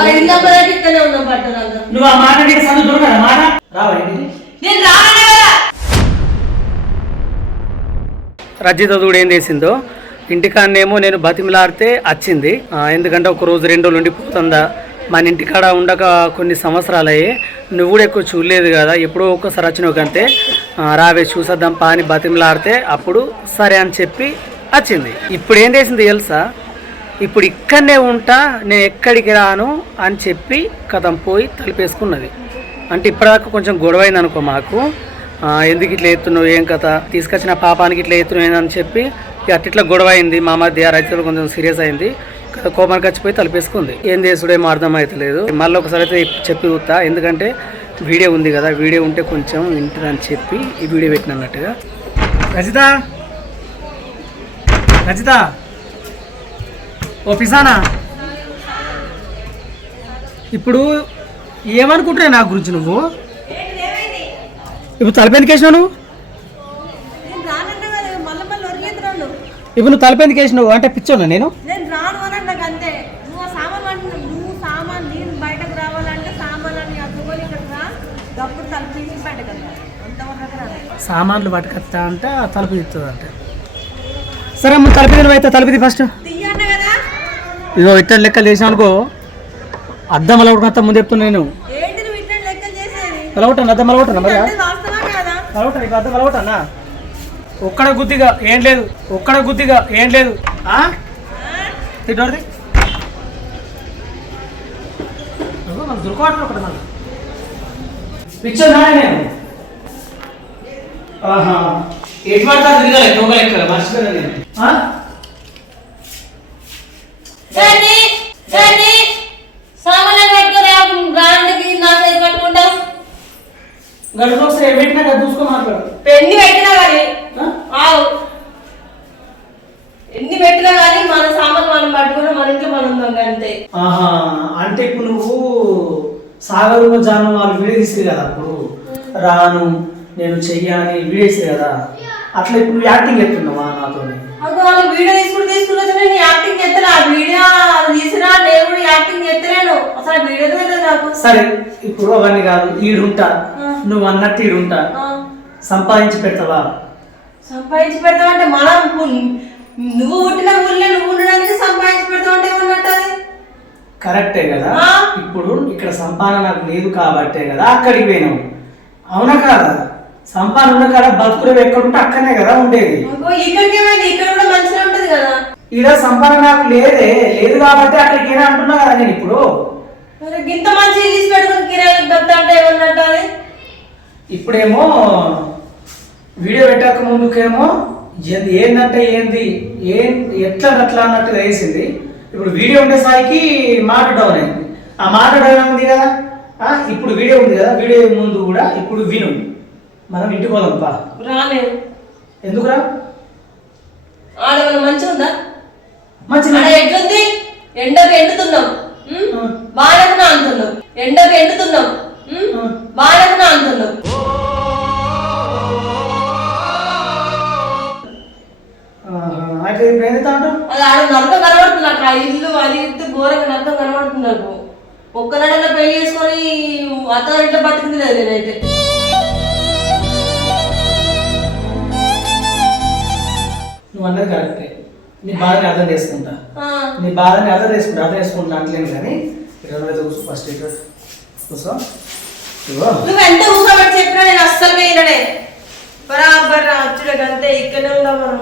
మరి ఇక్కడే ఉన్నాం నువ్వు ఆ మాట నీకు సందు దొరకదా మాట? రావా ఇంటికి నేను రాననే కదా. రజిత దూడు ఏం చేసిందో ఇంటికాడనేమో నేను బతిమిలాడితే వచ్చింది ఎందుకంటే ఒక రోజు రెండు రోజులు ఉండిపోతుందా? మన ఇంటికాడ ఉండక కొన్ని సంవత్సరాలు అయ్యి నువ్వు కూడా ఎక్కువ చూడలేదు కదా ఎప్పుడో ఒక్కసారి వచ్చినావు కంటే. రావే చూసేద్దాం పా అని బతిమిలాడితే అప్పుడు సరే అని చెప్పి వచ్చింది ఇప్పుడు ఏం చేసింది తెలుసా? ఇప్పుడు ఇక్కడనే ఉంటా నేను ఎక్కడికి రాను అని చెప్పి కథం పోయి తలిపేసుకున్నది. అంటే ఇప్పటిదాకా కొంచెం గొడవైంది అనుకో మాకు ఎందుకు ఇట్లా ఎత్తున్నావు ఏం కథ? తీసుకొచ్చిన పాపానికి ఇట్లా ఎత్తున్నావు ఏందని చెప్పి ఇక అట్లా ఇట్లా గొడవ అయింది మా మధ్య రైతులు కొంచెం సీరియస్ అయింది. కోపానికి వచ్చిపోయి తలిపేసుకుంది. ఏం చేసుడేమో అర్థం అవుతలేదు మళ్ళీ ఒకసారి అయితే చెప్పి చూస్తా. ఎందుకంటే వీడియో ఉంది కదా వీడియో ఉంటే కొంచెం వింటుందని చెప్పి ఈ వీడియో పెట్టిన అన్నట్టుగా. రజిత! రజిత! ఓ పిసానా. ఇప్పుడు ఏమనుకుంటున్నావు నా గురించి నువ్వు? ఇప్పుడు తలపెందుకు వేసినావు నువ్వు? ఇప్పుడు నువ్వు తలపెందుకు వేసినావు? అంటే పిచ్చోనా నేను? సామాన్లు పట్టుకొస్తా అంటే తలుపు తీస్తుంది అంటే సరే అమ్మ తలుపు అయితే తలుపుది ఫస్ట్ ఇదిగో ఇట్లా లెక్క లేచాను అనుకో అద్దం అలవటం ముందు చెప్తున్నా నేను. లెక్కలు అలవటాను? అద్దం అలవటాను మరి అలవటాను? ఇప్పుడు అద్దం అలవటానా? ఒక్కడ గుద్దిగా ఏం లేదు. ఒక్కడ గుద్దిగా ఏం లేదు? తిట్టోడిది దుర్కోవటం ఒకటి మళ్ళీ పిచ్చోనా నేను. ఆహా. ఎటు పడతా? తిరగాలి దొంగ లెక్క మర్చిపోయాను నేను ఆ? రండి రండి సామాన్లు పట్టుకొని గాంధీకి నా చేతి పట్టుకుంటాం గడుపు ఒకసారి ఏం పెట్టినా కదా చూసుకో మాట్లాడు పెన్ని పెట్టినా కానీ ఆ? ఆవు ఎన్ని పెట్టినా కానీ మన సామాన్లు మనం పట్టుకుని మన ఇంట్లో మనం ఉందాం అంతే ఆహా అంటే ఇప్పుడు నువ్వు సాగరు జాను తీసి కదా అప్పుడు? రాను నేను చెయ్యని వీడియో కదా? అట్లా ఇప్పుడు యాక్టింగ్ చెప్తున్నావా నాతో వీడియో తీసుకుని తీసుకుని యాక్టింగ్ ఆ వీడియో తీసినా నేను కూడా యాక్టింగ్ చేస్తలేను. అసలు వీడియో నాకు? సరే ఇప్పుడు అవన్నీ కాదు ఈడుంటా. నువ్వు అన్నట్టు ఈడుంటా. సంపాదించి పెడతావా? సంపాదించి పెడతామంటే మనం నువ్వు పుట్టిన ఊళ్ళో నువ్వు ఉండడానికి సంపాదించి పెడతామంటే ఏమన్నట్టు అది కరెక్టే కదా. ఇప్పుడు ఇక్కడ సంపాదన నాకు లేదు కాబట్టే కదా అక్కడికి పోయినావు అవునా కాదా? సంపాదన ఉన్న కాడ బతుకులు ఎక్కడుంటే అక్కడనే కదా ఉండేది. ఇక్కడ కూడా మంచిగా ఉంటది కదా? ఈడ సంపాదన నాకు లేదే. లేదు కాబట్టి అక్కడికి ఏనా అంటున్నా కదా నేను ఇప్పుడు. ఇంత మంచి ఇప్పుడేమో వీడియో పెట్టక ముందుకేమో ఏంది ఏందంటే ఏంది ఏం ఎట్లా అట్లా అన్నట్టుగా వేసింది. ఇప్పుడు వీడియో ఉండేసరికి మాట డౌన్ అయింది ఆ మాట డౌన్ ఉంది కదా? ఇప్పుడు వీడియో ఉంది కదా? వీడియో ముందు కూడా ఇప్పుడు విను. మనం ఇంటికి పోదాం పా రాలేదు ఎందుకురా ఆడేమన్నా మంచిగా ఉందా మంచి ఎట్లుంది? ఎండకు ఎండుతున్నాం. అర్థం చేసుకుంటా. నీ బాధని అర్థం చేసుకుంటా అర్థం చేసుకుంటా అంటలేను కానీ ఇరవై కూర్చో ఫస్ట్ ఇక్కడ కూర్చో. నువ్వు ఎంత కూర్చోబెట్టి చెప్పినా నేను అస్సలు వేయనడే బరాబర్ అచ్చుడే అంతే ఇక్కడే ఉందాం మనం.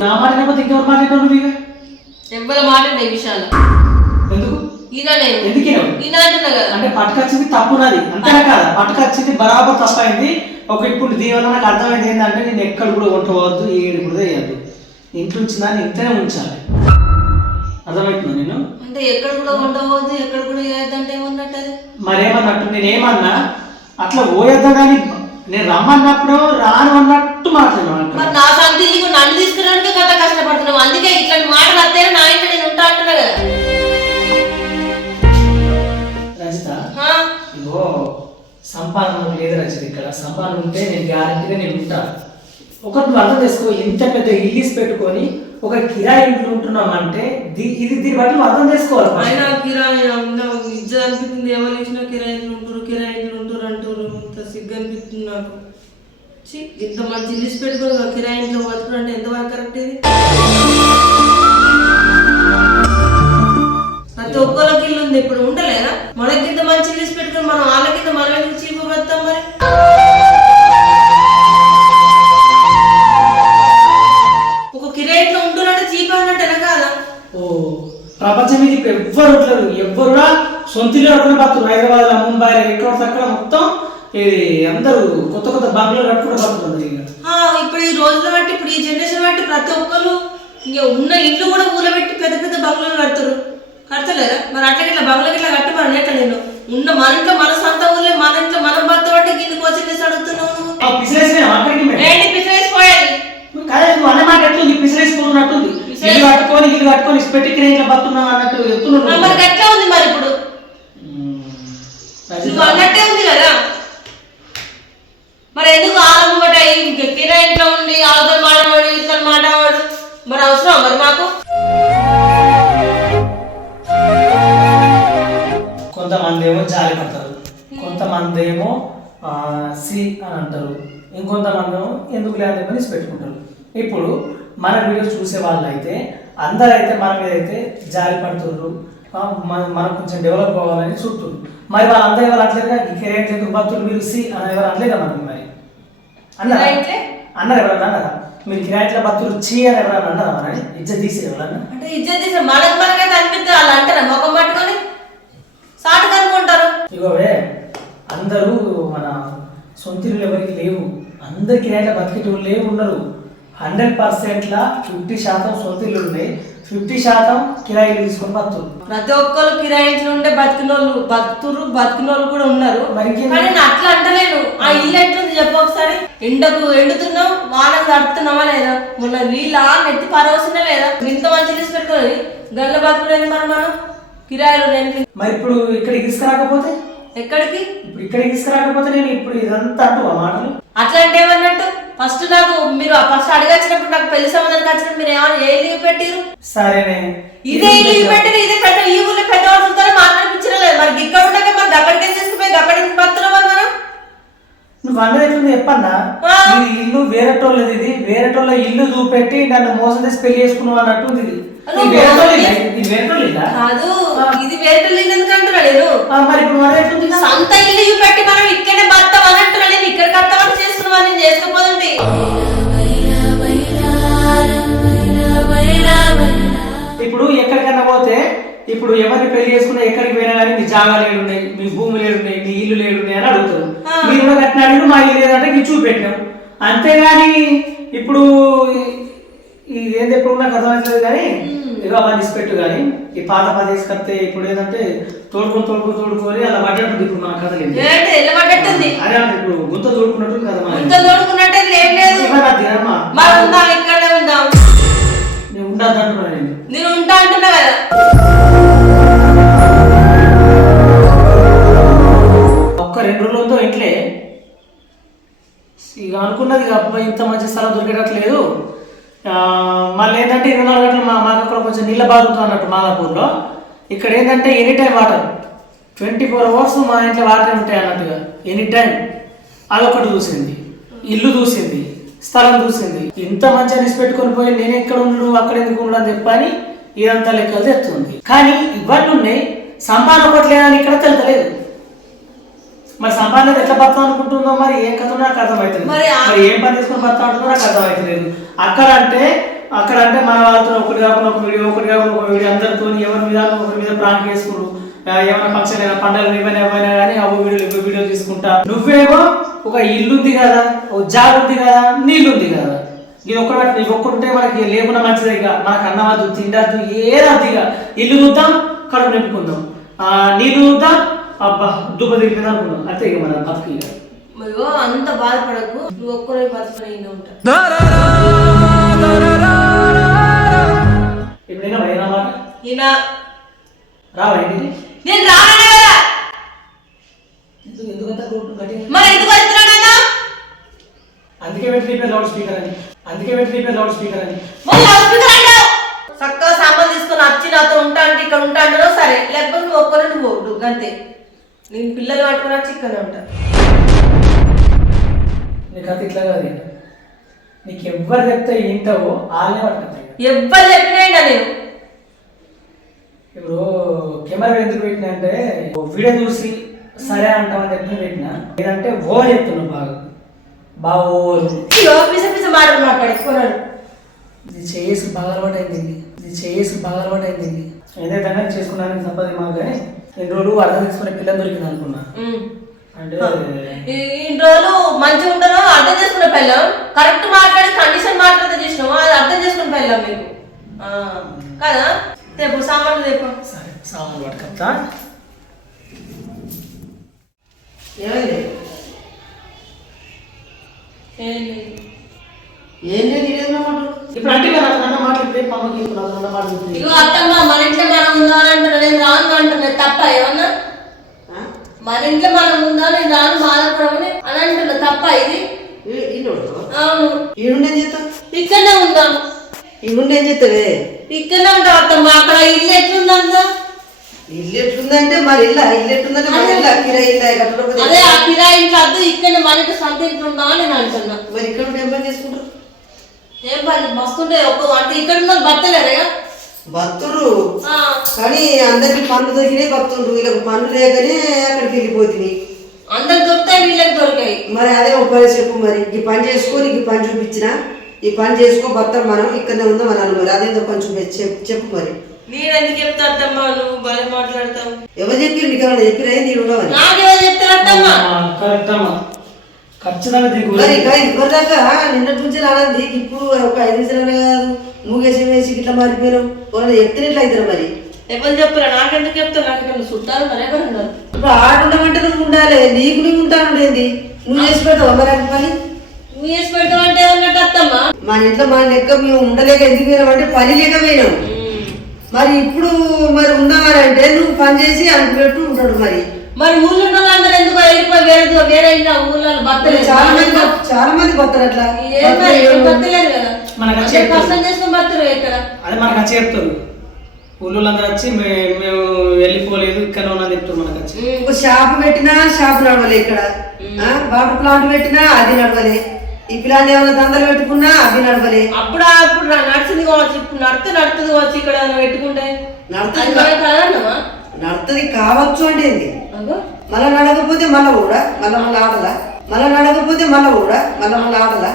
నా మాట లేకపోతే ఇంకెవరు మాట్లాడతావు నువ్వు ఇక? ఎవ్వరి విషయాలు. ఎందుకు? ఈయన నేను. ఎందుకు ఈయన? అంటున్నా కదా. అంటే పట్టుకొచ్చింది తప్పు నాది. అంతేనా కాదా? పట్టుకొచ్చింది బరాబర్ తప్పైంది ఒక ఇప్పుడు దీనివల్ల నాకు అర్థమైంది ఏంటంటే నేను ఎక్కడ కూడా ఉంటవద్దు ఏడు కూడా వేయద్దు ఇంట్లో ఉంచిందాన్ని ఇంట్లోనే ఉంచాలి. అర్థమవుతుందా నేను? అంటే ఎక్కడ కూడా ఉండవద్దు ఎక్కడ కూడా ఏదంటే ఏమన్నట్టు మరేమన్నట్టు నేనేమన్నా అట్లా పోయేద్దా కానీ నేను రమ్మన్నప్పుడు రాను అన్నట్టు మాట్లాడినా మరి నా సంతి నన్ను తీసుకురావడానికి గంట కష్టపడుతున్నావు. అందుకే ఇట్లాంటి మాటలు వస్తేనే నా ఇంట్లో నేను ఉంటా అంటున్నా కదా. సంపాదన లేదు రజిత ఇక్కడ. సంపాదన ఉంటే నేను గ్యారంటీగా నేను ఉంటాను ఒకటి నువ్వు అర్థం చేసుకో ఇంత పెద్ద ఇల్లీస్ పెట్టుకొని ఒక కిరాయి ఇంట్లో ఉంటున్నాం అంటే దీ- ఇది దీన్ని బట్టి నువ్వు అర్థం చేసుకోవాలి first. అయినా కిరాయి నిజ అనిపిస్తుంది. ఎవరు ఇచ్చిన కిరాయిలు ఉంటారు కిరాయిలు ఉంటారు అంటారు ఇంత సిగ్గు అనిపిస్తుంది నాకు. ఇంత మంచి ఇల్లీస్ పెట్టుకొని కిరాయి ఇంట్లో బతుకుడు అంటే ఎంతవరకు కరెక్ట్ ఇది? ప్రతి ఒక్కరికి ఇల్లు ఉంది. ఇప్పుడు ఉండలేదా? మనకి ఇంత మంచి ఇల్లీస్ పెట్టుకుని మనం సొంత ఇల్లు కట్టుకుని బతున్నారు హైదరాబాద్ ముంబై ఎక్కడ అక్కడ మొత్తం ఇది అందరూ కొత్త కొత్త బంగ్లాలు ఇక. ఆ, ఇప్పుడు ఈ రోజుల బట్టి ఇప్పుడు ఈ జనరేషన్ బట్టి ప్రతి ఒక్కరు ఇంకా ఉన్న ఇల్లు కూడా ఊళ్ళో పెట్టి పెద్ద పెద్ద బంగ్లాలు కడతారు. కడతలేరా మరి అట్లా ఇట్లా బంగ్లా ఇట్లా కట్టమని ఎట్లా నేను ఉన్న మన ఇంట్లో మన సొంత ఊళ్ళో మన ఇంట్లో మనం భర్త బట్టి గిన్నె కోచింగ్ చేసి అడుగుతున్నావు ఆ బిజినెస్ పోయాలి కాదే నువ్వు అన్న మాట ఎట్లుంది? పిసిరేసుకున్నట్టుంది ఇల్లు కట్టుకొని ఇల్లు కట్టుకొని పెట్టి బతున్నా అన్నట్టు ఆ, చెప్తున్నాడు మరి ఎట్లా ఉంది మరి ఇప్పుడు నువ్వు అన్నట్టే ఉంది కదా మరి ఎందుకు ఆలంబట? కిరా ఇంట్లో ఉండి అవతల మాటవాడు ఇతను మాటవాడు మరి అవసరం మరి మాకు? కొంతమంది ఏమో జాలి పడతారు. కొంతమంది ఏమో సి అని అంటారు. ఇంకొంతమంది ఏమో ఎందుకు లేదు అని పెట్టుకుంటారు ఇప్పుడు మన వీడియో చూసే వాళ్ళు అయితే అందరూ అయితే మన మీద అయితే జాలి పడుతుర్రు ఆ, మన- మనం కొంచెం డెవలప్ అవ్వాలని చూస్తున్నారు మరి వాళ్ళందరూ ఎవరు అట్లేదుగా కెరీర్ భక్తులు మీరు సి అని ఎవరు అనలేదా మనకి? మరి అన్నారా కిరాయిట్లే? అన్నారు ఎవరన్నా అన్నారా మీరు కిరాయిట్ల భక్తులు చీ అని ఎవరన్నా అన్నారా మనని ఇజ్జత్ తీసి ఎవరన్నా? అంటే ఇజ్జత్ తీసిన మనకు మనకైతే అనిపిస్తుంది వాళ్ళు అంటారా? ముఖం పట్టుకొని? సాటుకు అనుకుంటారు ఇగోవే అందరూ మన సొంతిల్లు ఎవరికి లేవు. అందరు కిరాయిల బతికేటోళ్ళు లేవు ఉన్నారు హండ్రెడ్ పర్సెంట్లా ఫిఫ్టీ శాతం సొంతిల్లు ఉన్నాయి. ఫిఫ్టీ శాతం కిరాయిలు తీసుకొని బతులు ప్రతి ఒక్కరు కిరాయింట్లు ఉంటే బతికినోళ్ళు బతుకురు బతికినోళ్ళు కూడా ఉన్నారు. మరి ఇంకేం? కానీ నేను అట్లా అంటలేను. ఆ ఇల్లు ఎట్లుంది చెప్పు ఒకసారి. ఎండకు ఎండుతున్నాం వానకు తడుతున్నామా లేదా? మొన్న నీళ్ళ నెత్తి పరవస్తున్నా లేదా? ఇంత మంచి తీసి పెట్టుకొని గల్ల బతుకునేది మరి మనం? కిరాయిలు మరి ఇప్పుడు ఇక్కడికి తీసుకురాకపోతే? ఎక్కడికి? ఇక్కడికి తీసుకురాకపోతే నేను ఇప్పుడు ఇదంతా అంటూ ఆ మాటలు? అట్లా అంటే ఏమన్నట్టు? ఫస్ట్ నాకు మీరు ఫస్ట్ అడగచ్చినప్పుడు నాకు పెళ్ళి సంబంధానికి వచ్చినప్పుడు మీరు ఏమైనా ఏ లీవ్ పెట్టిరు సరేనే. ఇదే లీవ్ పెట్టిరు ఇదే పెద్ద ఈ ఊళ్ళో పెద్దవాళ్ళు చూస్తారో మాట్లాడిపించడం లేదు మరి ఇక్కడ ఉండక మరి అక్కడికి తీసుకుపోయి అక్కడికి బతున్నాం మరి మనం నువ్వు అన్నది ఎట్లుంది చెప్పన్నా? ఆ. ఇది ఇల్లు వేరేటోళ్ళది ఇది వేరేటోళ్ళ ఇల్లు చూపెట్టి నన్ను మోసం చేసి పెళ్ళి చేసుకున్నావు అన్నట్టు ఇది. అదో ఇది వేరేటోళ్ళ ఇల్లా? కాదు ఎందుకు అంటున్నా నేను? ఆ, మరి ఇప్పుడు మన ఎట్లుంది సొంత ఇల్లు పెట్టి మనం ఇక్కడే బతాం అని అంటున్నా నేను ఇక్కడ కడతామని చేసుకున్నాం నేను చేసుకోపోతుంటే ఇప్పుడు ఎక్కడికైనా పోతే ఇప్పుడు ఎవరిని పెళ్ళి చేసుకున్నా ఎక్కడికి పోయినా కానీ మీ జాగాలు ఏడున్నాయి మీ భూములు ఏడున్నాయి మీ ఇల్లు ఏడున్నాయి అని అడుగుతారు. మా ఇల్లు లేదంటే ఇది చూపెట్టినాం. అంతేగాని ఇప్పుడు ఏది ఎప్పుడు నాకు అర్థమవుతుంది కానీ ఇక అవన్నీ ఇచ్చిపెట్టు కానీ ఈ పాత పదేసి కడితే ఇప్పుడు ఏంటంటే తోడుకొని తోడుకొని తోడుకొని అలా పడ్డట్టుంది ఇప్పుడు మన కథ ఎల్లబడ్డట్టుంది అదే ఇప్పుడు గుంత తోడుకున్నట్టు కదా మన ఇంత తోడుకున్నట్టే ఏం లేదు. ఇవ్వనా తీరమ్మా? మరి ఉందాం ఇక్కడే ఉందాం. నేను ఉండద్దు అంటున్నాను నేను. నేను ఉంటా అంటున్నా కదా. ఒక్క రెండు రోజులతో ఇంట్లే ఇక అనుకున్నది ఇక అబ్బాయి ఇంత మంచి స్థలం దొరికేటట్లేదు. మళ్ళీ ఏంటంటే ఇరవై నాలుగు గంటలు మా మాకు అక్కడ కొంచెం నీళ్ళ బాధ అన్నట్టు మాదాపూర్లో. ఇక్కడ ఏంటంటే any time water twenty four hours మా ఇంట్లో వాటర్ ఉంటాయి అన్నట్టుగా ఎనీ టైం. అదొకటి చూసింది. ఇల్లు చూసింది. స్థలం చూసింది. ఇంత మంచిగా నిసి పెట్టుకొని పోయి నేను ఎక్కడ ఉండు అక్కడ ఎందుకు ఉండు అని చెప్పని ఇదంతా లెక్కలు తెస్తుంది. కానీ ఇవన్నీ ఉన్నాయి. సంపాదన ఒకటి లేదని ఇక్కడ తెలుతలేదు మరి సంపాదన ఎట్లా బతాం అనుకుంటుందో మరి ఏం కథ నాకు అర్థమవుతుంది మరి ఏం పని చేసుకుని బతా అంటుందో నాకు అర్థమవుతలేదు అక్కడ అంటే అక్కడ అంటే మన వాళ్ళతో ఒకటి కాకుండా ఒక వీడియో ఒకటి కాకుండా ఒక వీడియో అందరితో ఎవరి మీద ఒకరి మీద ప్రాంక్ చేసుకురు ఆ, ఏమైనా ఫంక్షన్ అయినా పండుగలు ఏమైనా ఏమైనా కానీ ఆ వీడియోలు ఇవ్వ వీడియోలు తీసుకుంటా. నువ్వేమో ఒక ఇల్లు ఉంది కదా ఒక జాబ్ ఉంది కదా నీళ్ళు ఉంది కదా. ఇది ఒక్కటి ఇది ఒక్కటి ఉంటే మనకి లేకుండా మంచిదే ఇక. మనకు అన్నం వద్దు తిండద్దు ఏదద్దు ఇక. ఇల్లు చూద్దాం కడుపు నింపుకుందాం. ఆ, నీళ్ళు చూద్దాం అబ్బా దుబ్బ తిరిగింది అనుకున్నాం అంతే ఇక మన బతుకు ఇక. అంత బాధపడకు. నువ్వు ఒక్కరే బతుకుని ఈయన ఉంటా. ఎప్పుడైనా వైనా మాట? ఈయన. రావా ఇంటికి నేను కదా. ఎందుకు ఎందుకంత రోడ్డు మరి ఎందుకు అందుకే పెట్టి లౌడ్ స్పీకర్ అని. అందుకే పెట్టి నీ లౌడ్ స్పీకర్ అని. మళ్ళీ హాస్పిటల్ అంటావు? చక్కగా సామాన్ తీసుకొని వచ్చి నాతో ఉంటా అంటే ఇక్కడ ఉంటా సరే లేకపోతే నువ్వు ఒక్కరే నువ్వు అంతే. నేను పిల్లలు పట్టుకుని వచ్చి ఇక్కడే ఉంటా. నీ కథ ఇట్లా కాదు నీకు ఎవ్వరు చెప్తే ఏంటావో వాళ్ళే పట్టుకుంటాయి ఎవ్వరు చెప్పినా నేను. ఇప్పుడు కెమెరా ఎందుకు పెట్టినా అంటే వీడియో చూసి సరే అంటామని చెప్పి పెట్టినా. లేదంటే ఓ చెప్తున్నావు బాగా. బాగా ఇగో పిస పిస మాటలు మాట్లాడుకున్నాను ఇది చేసి బాగా అలవాటు అయింది ఇది చేసి బాగా అలవాటు అయింది ఏదైతే చేసుకున్నానని సంపద మాకు ఎన్ని రోజులు అర్థం చేసుకునే పిల్లలు దొరికింది అనుకున్నా. అంటే ఇన్ని రోజులు మంచిగా ఉంటానో అర్థం చేసుకునే పెళ్ళం కరెక్ట్ మాట్లాడి కండిషన్ మాట్లాడితే చేసినాము అది అర్థం చేసుకునే మీకు. ఆ, కదా? రేపు సామాన్లు రేపు సరే సామాన్లు పట్టుకొస్తా. ఏమైంది? ఏం లేదు ఇదేమో ఇప్పుడు అంటే మాట్లాడితే పమ్మకి ఇప్పుడు అన్న మాట్లాడుతుంది ఉందానంటున్నా నేను రాను అంటున్నా తప్ప ఏమన్నా? మన ఇంట్లో మనం ఉందా? నేను రాను బాధపడమని అని అంటున్నా తప్ప ఇది? అవును. ఈడుండి ఏం చేస్తావు? ఇక్కడనే ఉందాం ఈడుండి చేస్తావే? ఇక్కడనే ఉంటాం అత్తమ్మ అక్కడ ఇల్లు ఎట్లుందంతా ఇల్లు ఎట్లుందంటే మరి ఇల్లు ఇల్లు ఎట్లుందంటే మరి ఇల్లు కిరా ఇల్లు అదే ఆ కిరా ఇంట్లో అద్దు ఇక్కడనే మన ఇంట్లో సొంత ఇంట్లో ఉందాం నేను అంటున్నా. మరి ఇక్కడ ఏం పని చేసుకుంటారు ఏం పని? మస్తుంటే ఒక అంటే ఇక్కడ ఉన్న భర్తలేరా బతురు కానీ అందరికి పనులు దొరికినాయి బతుండ్రు వీళ్ళకి పనులు లేకనే అక్కడికి వెళ్ళిపోతుంది అందరికి దొరుకుతాయి వీళ్ళకి దొరికాయి. మరి అదే పని చెప్పు మరి. ఈ పని చేసుకొని ఈ పని చూపించిన. ఈ పని చేసుకో బతాం మనం ఇక్కడనే ఉందాం అని అను మరి. అదేదో కొంచెం చెప్పు చెప్పు మరి. చెప్తా అత్తమ్మ నువ్వు? మాట్లాడతావు. ఎవరు చెప్పి నీకు ఏమైనా చెప్పిరా? నీవు ఉండవని? నాకేమో చెప్తారు అత్తమ్మ కరెక్ట్ అమ్మా ఖచ్చితంగా దీనికి మరి ఇంకా ఇప్పటిదాకా నిన్నటి నుంచి రానంది ఇప్పుడు ఒక ఐదు నిమిషాలు కాదు. మూగేసి వేసి ఇట్లా మారిపోయినాం. వాళ్ళు చెప్తే ఇట్లా అవుతారు మరి? ఎవరు చెప్పరా? నాకెందుకు చెప్తారు నాకు ఇక్కడ చుట్టాలు మరి ఎవరు ఉన్నారు? ఇప్పుడు ఆడ ఉండమంటే నువ్వు ఉండాలి. నీకు నువ్వు ఉంటాను ఏంది? నువ్వు చేసి పెడతావు మరి పని? నువ్వు వేసి పెడతావంటే ఏమన్నట్టు అత్తమ్మ? మన ఇంట్లో మన లెక్క మేము ఉండలేక ఎందుకు పోయినాం అంటే పని లేక పోయినాం. మరి ఇప్పుడు మరి ఉన్నామనంటే నువ్వు పని చేసి అనుకున్నట్టు ఉంటాడు మరి. మరి ఊళ్ళో ఉన్న వాళ్ళందరూ ఎందుకు వెళ్ళిపోయి వేరే వేరే ఊళ్ళో బతలేదు చాలా మంది చాలా మంది పోతారు అట్లా బతలేరు కదా. మనకు అందరూ కష్టం చేసుకుని బతరు ఇక్కడ. అదే మనకు వచ్చి చెప్తారు ఊళ్ళో అందరూ వచ్చి మే- మేము వెళ్ళిపోలేదు ఇక్కడ ఉన్నా చెప్తారు మనకు వచ్చి. ఒక షాప్ పెట్టినా షాప్ నడవలే ఇక్కడ. వాటర్ ప్లాంట్ పెట్టినా అది నడవలే. ఈ పిల్లలు ఏమైనా దందలు పెట్టుకున్నా అది నడవలే. అప్పుడు అప్పుడు నా నడిచింది కావచ్చు ఇప్పుడు నడితే నడుతుంది కావచ్చు ఇక్కడ పెట్టుకుంటే. నడుతుంది నడుతుంది కావచ్చు అంటే మళ్ళా నడకపోతే మళ్ళా కూడా మళ్ళా మళ్ళీ ఆడలా? మళ్ళా నడకపోతే మళ్ళా కూడా మళ్ళా మళ్ళీ ఆడలా?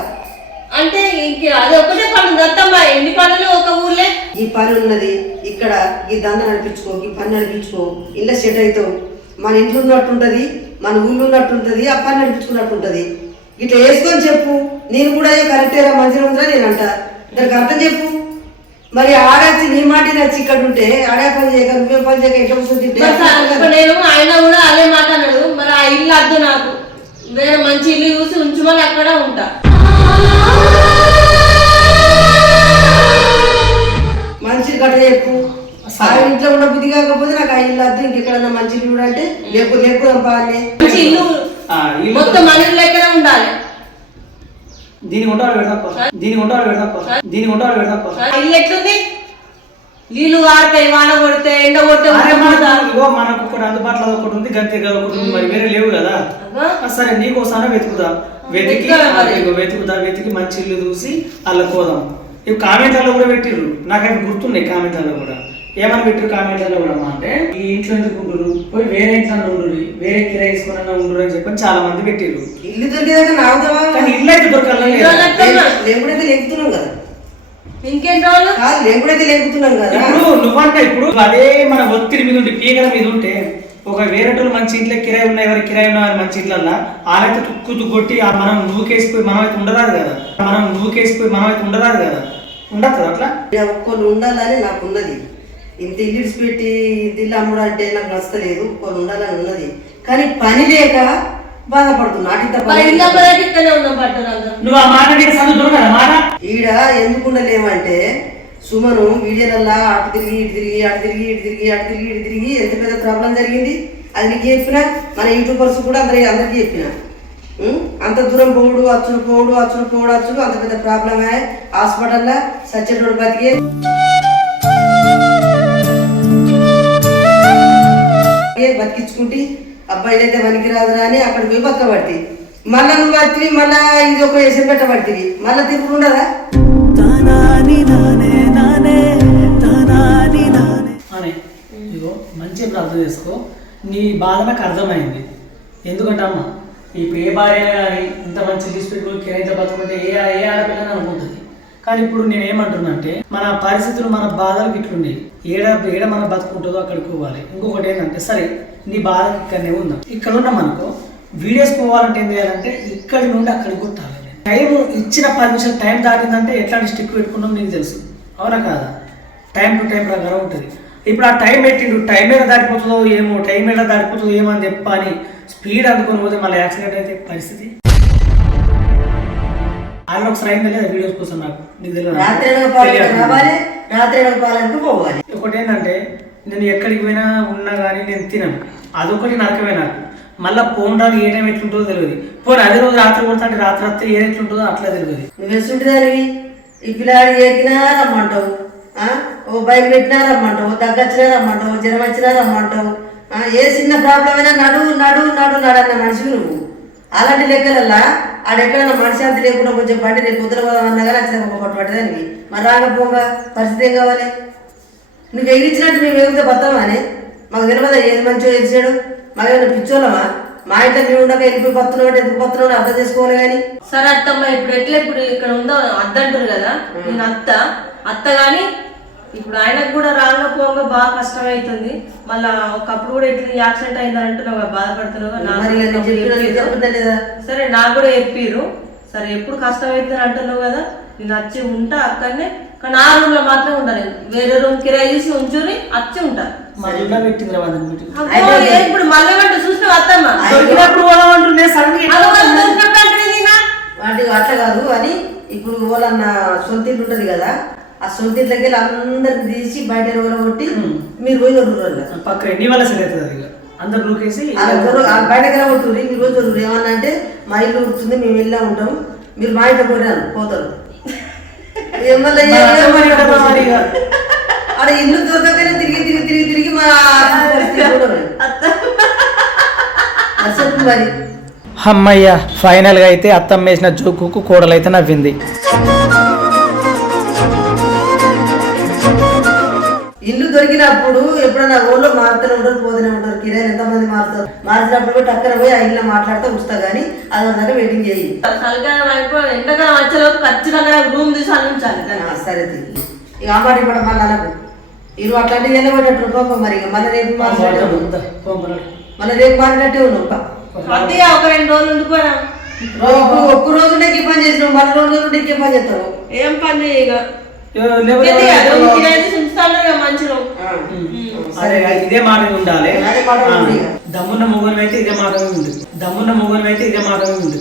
అంటే ఇంక అది ఒకటే పని దత్తమ్మ ఎన్ని పనులు ఒక ఊర్లే? ఈ పని ఉన్నది ఇక్కడ ఈ దంద నడిపించుకో ఈ పని నడిపించుకో. ఇల్లు సెట్ అవుతావు మన ఇంట్లో ఉన్నట్టు ఉంటుంది మన ఊళ్ళో ఉన్నట్టు ఉంటుంది ఆ పని నడిపించుకున్నట్టు ఉంటుంది. ఇట్లా వేసుకొని చెప్పు. నేను కూడా కరెక్టేరా మంచిగా ఉందిరా నేను అంట దానికి అర్థం చెప్పు. మరి ఆడచ్చి నీ మాట నచ్చి ఇక్కడ ఉంటే ఆడే పని చేయక నువ్వే పని చేయక ఎట్లా కూర్చొని నేను ఆయన కూడా అదే మాట అన్నాడు. మరి ఆ ఇల్లు వద్దు నాకు. వేరే మంచి ఇల్లు చూసి ఉంచుమని అక్కడ ఉంటా. మంచి గట్ట చెప్పు. ఆ ఇంట్లో ఉన్న బుద్ధి కాకపోతే నాకు ఆ ఇల్లు వద్దు ఇంకెక్కడన్నా మంచి ఇల్లు కూడా అంటే లేపు లేపు పాలే మంచి ఇల్లు మొత్తం మన ఇల్లు ఎక్కడ ఉండాలి. దీనికి ఉంటాడు పెడతాప దీనికి ఉంటాడు పెడతాప దీనికి ఉంటాడు పెడతాప ఆ ఇల్లు ఎట్లుంది? నీళ్ళు వాడతాయి వాన కొడితే ఎండ కొడితే. మనకు మనకు ఒకటి అందుబాటులో ఒకటి ఉంది గంతే కదా ఒకటి ఉంది మరి వేరే లేవు కదా. సరే నీకోసారి వెతుకుదా వెతికి వెతకాలి మరి. ఆ, ఇగో వెతుకుదా వెతికి మంచి ఇల్లు చూసి అలా పోదాం. ఇవి కామెంట్లలో కూడా పెట్టిర్రు. నాకు అవి గుర్తున్నాయి కామెంట్లలో కూడా. ఏమని పెట్టిరు కామెంట్లలో కూడా అమ్మా అంటే ఈ ఇంట్లో ఎందుకు ఉండురు పోయి వేరే ఇంట్లో ఉండురు వేరే కిరాయి తీసుకుని ఉండురు అని చెప్పని చాలా మంది పెట్టిర్రు. ఇల్లు దొరికేదాకా ఇల్లు అయితే దొరకాలి కాదు. లేకుడైతే లేకుతున్నాం కదా ఇప్పుడు నువ్వంటే ఇప్పుడు అదే మన ఒత్తిడి మీద ఉండి పీకల మీద ఉంటే ఒక వేరేటోళ్ళు మంచి ఇంట్లో కిరాయి ఉన్న ఎవరి కిరాయి ఉన్న మంచి ఇట్లల్లా వాళ్ళైతే తుక్కు తుగ్గొట్టి ఆ మనం నువ్వుకేసిపోయి మనం అయితే ఉండరాదు కదా. మనం నువ్వుకేసిపోయి మనం అయితే ఉండరాదు కదా. ఉండదు అట్లా? ఒక్కళ్ళు ఉండాలని నాకు ఉన్నది. ఇంత ఇల్లు పెట్టి ఇల్లు అమ్ముడు అంటే నాకు నచ్చలేదు ఒక్కళ్ళు ఉండాలని ఉన్నది. కానీ పని లేక బాధపడుతున్నా అటు ఇంత మరి పని ఇల్లు అమ్మడానికి ఇక్కడే ఉన్నాం పట్టారు అందరం. నువ్వు ఆ మాట ఈడ ఎందుకు ఉండలేమంటే సుమను వీడియోలల్లా అటు తిరిగి ఇటు తిరిగి అటు తిరిగి ఇటు తిరిగి అటు తిరిగి ఇటు తిరిగి ఎంత పెద్ద ప్రాబ్లం జరిగింది? అది నీకు చెప్పిన? మన యూట్యూబర్స్ కూడా అందరి అందరికీ చెప్పిన? అంత దూరం పోవుడు అచ్చుడు పోవుడు అచ్చుడు పోవుడు అచ్చుడు అంత పెద్ద ప్రాబ్లమే హాస్పిటల్లో సచ్చేటోడు బతికే బతికించుకుంటే అబ్బాయి అయితే పనికి రాదురా అని అక్కడికి పోయి బతకబడితే మళ్ళా నువ్వు బతివి మళ్ళా ఇది ఒక వేసి పెట్టబడితివి మళ్ళా తిప్పుడు ఉండదా? మంచిగా అర్థం చేసుకో. నీ బాధ నాకు అర్థమైంది. ఎందుకంటే అమ్మ ఇప్పుడు ఏ భార్య కానీ ఇంత మంచి లిస్ట్ పెట్టుకుని కిరైతే బతుకుంటే ఏ ఏ ఆడపిల్లని అనుకుంటుంది? కానీ ఇప్పుడు నేను ఏమంటున్నానంటే మన పరిస్థితులు మన బాధలు ఇట్లున్నాయి ఏడ ఏడ మన బతుకుంటుందో అక్కడికి పోవాలి. ఇంకొకటి ఏంటంటే సరే నీ బాధ ఇక్కడనే ఉందాం? ఇక్కడ ఉన్నాం అనుకో వీడియోస్ పోవాలంటే ఏం చేయాలంటే ఇక్కడి నుండి అక్కడికి కొట్టాలి టైం ఇచ్చిన పర్మిషన్ టైం దాటిందంటే ఎట్లాంటి స్టిక్ పెట్టుకున్నాం నీకు తెలుసు. అవునా కాదా? టైం టు టైం ప్రకారం ఉంటుంది. ఇప్పుడు ఆ టైం పెట్టిండు టైం మీద దాటిపోతుందో ఏమో టైం మీద దాటిపోతుందో ఏమో అని చెప్పని స్పీడ్ అందుకొని పోతే మళ్ళీ యాక్సిడెంట్ అయితే పరిస్థితి ఆయన ఒకసారి అయిందా లేదా వీడియోస్ కోసం నాకు. నీకు తెలియదు? రాత్రి రావాలి? రాత్రి పాలనకు పోవాలి? ఒకటి ఏంటంటే నేను ఎక్కడికి పోయినా ఉన్నా కానీ నేను తినను. అదొకటి నరకమే నాకు. మళ్ళీ రాని ఏ టైం ఎట్లుంటుందో తెలియదు. పోనీ అదే రోజు రాత్రి కొడతా అంటే రాత్రి వస్తే ఏ ఎట్లుంటుందో అట్లా తెలియదు. నువ్వు ఎసుంటిదానివి ఈ పిల్లాడు ఏకినా రమ్మంటావు? ఓ బైక్ పెట్టినా రమ్మంటావు. ఓ తగ్గొచ్చినా రమ్మంటావు. జ్వరం వచ్చినా రమ్మంటావు? ఏ చిన్న ప్రాబ్లం అయినా నడు నడు నడు నడు అన్న మనిషివి నువ్వు. అలాంటి లెక్కలల్లా ఆడెక్కడన్నా మనశాంతి లేకుండా కొంచెం బండి రేపు పొద్దున పోదామన్నా కానీ అక్కడ ఒక పట్టు పట్టదానివి మరి రాకపోగా పరిస్థితి ఏం కావాలి? నువ్వు ఎగిరించినట్టు మేము ఎగిరితే అని? మాకు తెలియదా ఏది మంచో ఎగిరిచాడు మాకేమైనా పిచ్చోళ్ళమా? మా ఇంట్లో మేము ఉండక వెళ్ళిపోయి పత్తున్నావు అంటే ఎందుకు పత్తున్నావు అర్థం చేసుకోవాలి కానీ. సరే అత్తమ్మ ఇప్పుడు ఎట్లా ఇప్పుడు ఇక్కడ ఉందో అత్త అంటారు కదా నేను అత్త. అత్త గాని ఇప్పుడు ఆయనకు కూడా రాగా పోగా బాగా కష్టం అవుతుంది మళ్ళా ఒకప్పుడు కూడా ఇట్లా యాక్సిడెంట్ అయిందని అంటున్నావు బాధపడుతున్నావు. సరే నాకు కూడా చెప్పిర్రు సరే ఎప్పుడు కష్టం అవుతుంది అంటున్నావు కదా నేను వచ్చి ఉంటా అక్కడనే. కానీ ఆ రూమ్లో మాత్రం నేను. వేరే రూమ్ కిరాయి తీసి ఉంచుని వచ్చి ఉంటా. ఇప్పుడు మళ్ళీ అంటే చూసిన? వాటి అట్లా కాదు అని ఇప్పుడు వాళ్ళన్న సొంత ఉంటుంది కదా ఆ సొంత ఇంట్లోకి వెళ్ళి అందరికి తీసి బయట కొట్టి మీరు పోయి కొట్టుకోరు పక్క ఎన్ని వాళ్ళ సెట్ అవుతుంది అందరు నూకేసి బయటకి కొట్టుకుని మీరు పోయి కొట్టుకురు ఏమన్నా అంటే మా ఇల్లు ఉంటుంది మేము వెళ్ళా ఉంటాం. మీరు మా ఇంట్లో కొట్టారు పోతారు. ఆడ ఇల్లు దొరకకనే తిరిగి తిరిగి తిరిగి తిరిగి మా చెప్పు మరి. అమ్మయ్య ఫైనల్గా అయితే అత్తమ్మ వేసిన జోకుకు కోడలు అయితే నవ్వింది. ఇల్లు దొరికినప్పుడు ఎప్పుడైనా ఊళ్ళో మారుతూనే ఉంటారు పోతూనే ఉంటారు. కిరాయిలు ఎంతమంది మారుతారు? మార్చినప్పుడు పోయి టక్కన పోయి ఆ ఇల్లు మాట్లాడితే వస్తా కానీ అది దాకా వెయిటింగ్ చేయి. చలికాలం అయిపోయి ఎండాకాలం వచ్చేలోపు ఖచ్చితంగా రూమ్ తీసి అందించాలి. సరే. ఇక ఆ మాట ఇప్పుడు మళ్ళీ అనకు ఇరు అట్లాంటివి వెళ్ళబడ్డట్టు పాపం మరి? ఇక మళ్ళీ రేపు మాట్లాడే మళ్ళీ రేపు మాట్లాడే ఉన్నావు ఒక రెండు రోజులు ఉండిపోయాం ఒక్క రోజు నీకు పని చేసినావు మళ్ళీ రెండు రోజులు నీకు పని చేస్తావు? ఏం పని ఇక ఇదే మీద ఉండాలి. దమ్మున్న మొగన్ అయితే ఇదే మీద ఉంది. దమ్మున్న మొగన్ అయితే ఇదే మీద ఉంది.